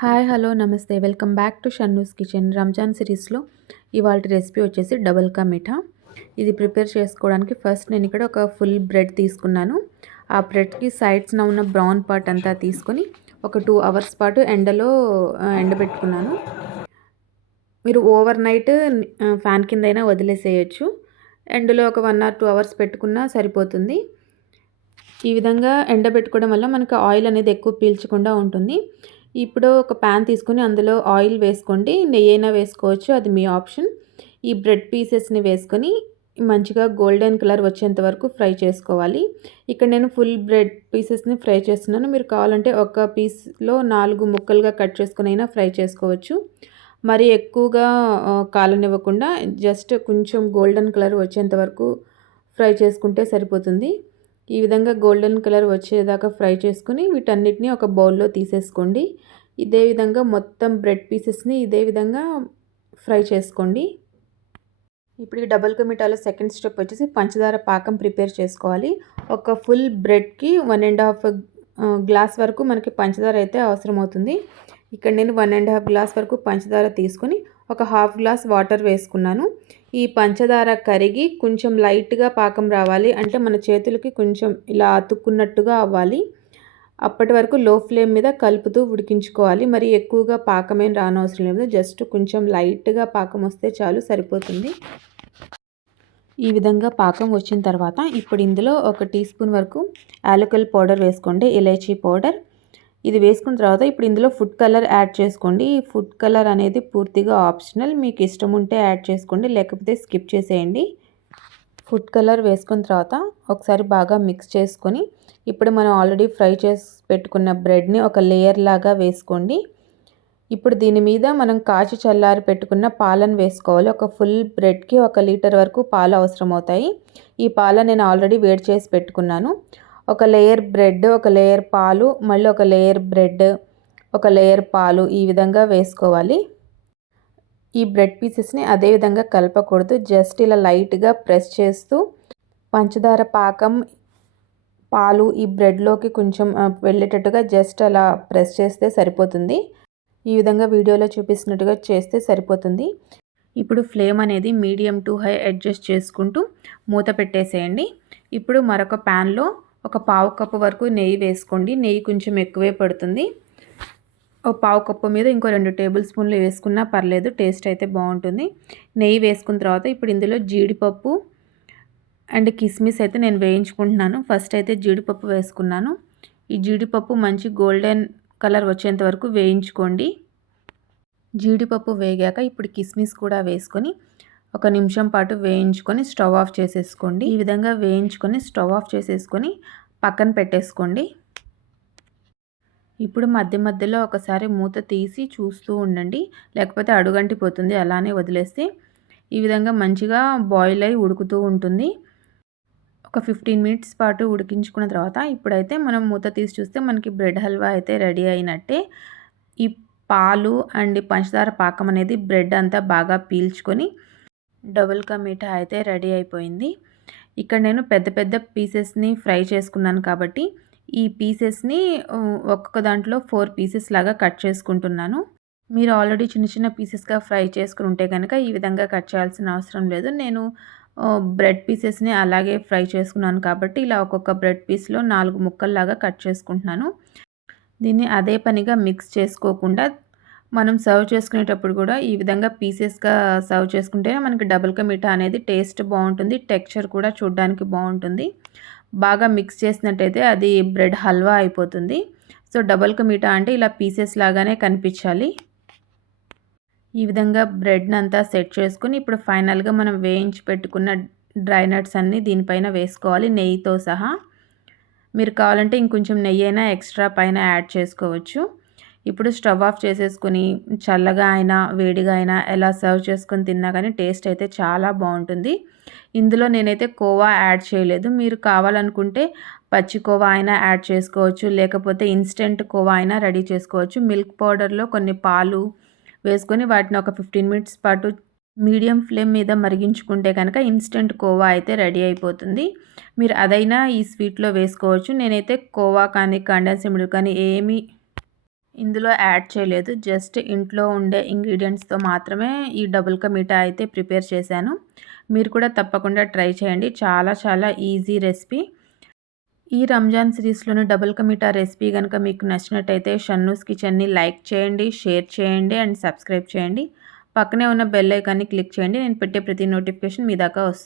Hi hello నమస్తే welcome back to Shannu's kitchen. Ramzan సిరీస్లో ఇవాళ రెసిపీ వచ్చేసి డబల్ కా మీఠా. ఇది ప్రిపేర్ చేసుకోవడానికి ఫస్ట్ నేను ఇక్కడ ఒక ఫుల్ బ్రెడ్ తీసుకున్నాను. ఆ బ్రెడ్కి సైడ్స్న ఉన్న బ్రౌన్ పార్ట్ అంతా తీసుకొని ఒక 2 అవర్స్ పాటు ఎండలో ఎండబెట్టుకున్నాను. మీరు ఓవర్ నైట్ ఫ్యాన్ కిందైనా వదిలేసేయచ్చు. ఎండలో ఒక 1 or 2 అవర్స్ పెట్టుకున్నా సరిపోతుంది. ఈ విధంగా ఎండబెట్టుకోవడం వల్ల మనకు ఆయిల్ అనేది ఎక్కువ పీల్చకుండా ఉంటుంది. ఇప్పుడు ఒక ప్యాన్ తీసుకొని అందులో ఆయిల్ వేసుకోండి, నెయ్యి అయినా వేసుకోవచ్చు, అది మీ ఆప్షన్. ఈ బ్రెడ్ పీసెస్ని వేసుకొని మంచిగా గోల్డెన్ కలర్ వచ్చేంత వరకు ఫ్రై చేసుకోవాలి. ఇక్కడ నేను ఫుల్ బ్రెడ్ పీసెస్ని ఫ్రై చేస్తున్నాను. మీరు కావాలంటే ఒక పీస్లో 4 ముక్కలుగా కట్ చేసుకొని అయినా ఫ్రై చేసుకోవచ్చు. మరి ఎక్కువగా కాలనివ్వకుండా జస్ట్ కొంచెం గోల్డెన్ కలర్ వచ్చేంత వరకు ఫ్రై చేసుకుంటే సరిపోతుంది. ఈ విధంగా గోల్డెన్ కలర్ వచ్చేదాకా ఫ్రై చేసుకుని వీటన్నిటిని ఒక బౌల్లో తీసేసుకోండి. ఇదే విధంగా మొత్తం బ్రెడ్ పీసెస్ని ఇదే విధంగా ఫ్రై చేసుకోండి. ఇప్పుడు ఈ డబుల్ కా మీఠాలో సెకండ్ స్టెప్ వచ్చేసి పంచదార పాకం ప్రిపేర్ చేసుకోవాలి. ఒక ఫుల్ బ్రెడ్కి 1.5 గ్లాస్ వరకు మనకి పంచదార అయితే అవసరం అవుతుంది. ఇక్కడ నేను 1.5 గ్లాస్ వరకు పంచదార తీసుకొని ఒక హాఫ్ గ్లాస్ వాటర్ వేసుకున్నాను. ఈ పంచదార కరిగి కొంచెం లైట్గా పాకం రావాలి, అంటే మన చేతులకి కొంచెం ఇలా అతుక్కున్నట్టుగా అవ్వాలి. అప్పటి వరకు లో ఫ్లేమ్ మీద కలుపుతూ ఉడికించుకోవాలి. మరి ఎక్కువగా పాకమేం రానవసరం లేదు, జస్ట్ కొంచెం లైట్గా పాకం వస్తే చాలు, సరిపోతుంది. ఈ విధంగా పాకం వచ్చిన తర్వాత ఇప్పుడు ఇందులో 1 టీ స్పూన్ వరకు యాలకుల పౌడర్ వేసుకోండి, ఇలైచీ పౌడర్. ఇది వేసుకున్న తర్వాత ఇప్పుడు ఇందులో ఫుడ్ కలర్ యాడ్ చేసుకోండి. ఈ ఫుడ్ కలర్ అనేది పూర్తిగా ఆప్షనల్, మీకు ఇష్టం ఉంటే యాడ్ చేసుకోండి, లేకపోతే స్కిప్ చేసేయండి. ఫుడ్ కలర్ వేసుకున్న తర్వాత ఒకసారి బాగా మిక్స్ చేసుకొని ఇప్పుడు మనం ఆల్రెడీ ఫ్రై చేసి పెట్టుకున్న బ్రెడ్ని ఒక లేయర్ లాగా వేసుకోండి. ఇప్పుడు దీని మీద మనం కాచి చల్లారి పెట్టుకున్న పాలను వేసుకోవాలి. ఒక ఫుల్ బ్రెడ్కి 1 లీటర్ వరకు పాలు అవసరం అవుతాయి. ఈ పాలను నేను ఆల్రెడీ వేడి చేసి పెట్టుకున్నాను. ఒక లేయర్ బ్రెడ్, ఒక లేయర్ పాలు, మళ్ళీ ఒక లేయర్ బ్రెడ్, ఒక లేయర్ పాలు, ఈ విధంగా వేసుకోవాలి. ఈ బ్రెడ్ పీసెస్ని అదే విధంగా కలపకూడదు, జస్ట్ ఇలా లైట్గా ప్రెస్ చేస్తూ పంచదార పాకం, పాలు ఈ బ్రెడ్లోకి కొంచెం వెళ్ళేటట్టుగా జస్ట్ అలా ప్రెస్ చేస్తే సరిపోతుంది. ఈ విధంగా వీడియోలో చూపిస్తున్నట్టుగా చేస్తే సరిపోతుంది. ఇప్పుడు ఫ్లేమ్ అనేది మీడియం టు హై అడ్జస్ట్ చేసుకుంటూ మూత పెట్టేసేయండి. ఇప్పుడు మరొక ప్యాన్లో ఒక పావు కప్పు వరకు నెయ్యి వేసుకోండి. నెయ్యి కొంచెం ఎక్కువే పడుతుంది. ఒక పావు కప్పు మీద ఇంకో 2 టేబుల్ స్పూన్లు వేసుకున్నా పర్లేదు, టేస్ట్ అయితే బాగుంటుంది. నెయ్యి వేసుకున్న తర్వాత ఇప్పుడు ఇందులో జీడిపప్పు అండ్ కిస్మిస్ అయితే నేను వేయించుకుంటున్నాను. ఫస్ట్ అయితే జీడిపప్పు వేసుకున్నాను. ఈ జీడిపప్పు మంచి గోల్డెన్ కలర్ వచ్చేంత వరకు వేయించుకోండి. జీడిపప్పు వేగాక ఇప్పుడు కిస్మిస్ కూడా వేసుకొని 1 నిమిషం పాటు వేయించుకొని స్టవ్ ఆఫ్ చేసేసుకోండి. ఈ విధంగా వేయించుకొని స్టవ్ ఆఫ్ చేసేసుకొని పక్కన పెట్టేసుకోండి. ఇప్పుడు మధ్య మధ్యలో ఒకసారి మూత తీసి చూస్తూ ఉండండి, లేకపోతే అడుగంటిపోతుంది అలానే వదిలేస్తే. ఈ విధంగా మంచిగా బాయిల్ అయి ఉడుకుతూ ఉంటుంది. ఒక 15 మినిట్స్ పాటు ఉడికించుకున్న తర్వాత ఇప్పుడైతే మనం మూత తీసి చూస్తే మనకి బ్రెడ్ హల్వా అయితే రెడీ అయినట్టే. ఈ పాలు అండ్ పంచదార పాకం అనేది బ్రెడ్ అంతా బాగా పీల్చుకొని డబుల్ కా మీఠా అయితే రెడీ అయిపోయింది. ఇక్కడ నేను పెద్ద పెద్ద పీసెస్ని ఫ్రై చేసుకున్నాను కాబట్టి ఈ పీసెస్ని ఒక్కొక్క దాంట్లో 4 పీసెస్ లాగా కట్ చేసుకుంటున్నాను. మీరు ఆల్రెడీ చిన్న చిన్న పీసెస్గా ఫ్రై చేసుకుని ఉంటే కనుక ఈ విధంగా కట్ చేయాల్సిన అవసరం లేదు. నేను బ్రెడ్ పీసెస్ని అలాగే ఫ్రై చేసుకున్నాను కాబట్టి ఇలా ఒక్కొక్క బ్రెడ్ పీస్లో 4 ముక్కల్లాగా కట్ చేసుకుంటున్నాను. దీన్ని అదే పనిగా మిక్స్ చేసుకోకుండా మనం సర్వ్ చేసుకునేటప్పుడు కూడా ఈ విధంగా పీసెస్గా సర్వ్ చేసుకుంటేనే మనకి డబుల్ కా మీఠా అనేది టేస్ట్ బాగుంటుంది, టెక్స్చర్ కూడా చూడడానికి బాగుంటుంది. బాగా మిక్స్ చేసినట్టయితే అది బ్రెడ్ హల్వా అయిపోతుంది. సో డబుల్ కా మీఠా అంటే ఇలా పీసెస్ లాగానే కనిపించాలి. ఈ విధంగా బ్రెడ్ని అంతా సెట్ చేసుకుని ఇప్పుడు ఫైనల్గా మనం వేయించి పెట్టుకున్న డ్రై నట్స్ అన్నీ దీనిపైన వేసుకోవాలి, నెయ్యితో సహా. మీరు కావాలంటే ఇంకొంచెం నెయ్యి అయినా ఎక్స్ట్రా పైన యాడ్ చేసుకోవచ్చు. ఇప్పుడు స్టవ్ ఆఫ్ చేసేసుకొని చల్లగా అయినా వేడిగా అయినా ఎలా సర్వ్ చేసుకొని తిన్నా కానీ టేస్ట్ అయితే చాలా బాగుంటుంది. ఇందులో నేనైతే కోవా యాడ్ చేయలేదు. మీరు కావాలనుకుంటే పచ్చి కోవా అయినా యాడ్ చేసుకోవచ్చు, లేకపోతే ఇన్స్టెంట్ కోవా అయినా రెడీ చేసుకోవచ్చు. మిల్క్ పౌడర్లో కొన్ని పాలు వేసుకొని వాటిని ఒక 15 మినిట్స్ పాటు మీడియం ఫ్లేమ్ మీద మరిగించుకుంటే కనుక ఇన్స్టెంట్ కోవా అయితే రెడీ అయిపోతుంది. మీరు అదైనా ఈ స్వీట్లో వేసుకోవచ్చు. నేనైతే కోవా కానీ కండెన్స్డ్ మిల్క్ కానీ ఇందులో యాడ్ చేయలేదు. జస్ట్ ఇంట్లో ఉండే ఇంగ్రీడియంట్స్‌తో మాత్రమే ఈ డబుల్ కా మీఠా అయితే ప్రిపేర్ చేశాను. మీరు కూడా తప్పకుండా ట్రై చేయండి. చాలా చాలా ఈజీ రెసిపీ. ఈ రంజాన్ సిరీస్‌లోని డబుల్ కా మీఠా రెసిపీ గనుక మీకు నచ్చినట్టయితే షన్నూస్ కిచెన్‌ని లైక్ చేయండి, షేర్ చేయండి అండ్ సబ్స్క్రైబ్ చేయండి. పక్కనే ఉన్న బెల్ ఐకాన్‌ని క్లిక్ చేయండి. నేను పెట్టే ప్రతి నోటిఫికేషన్ మీ దాకా వస్తుంది.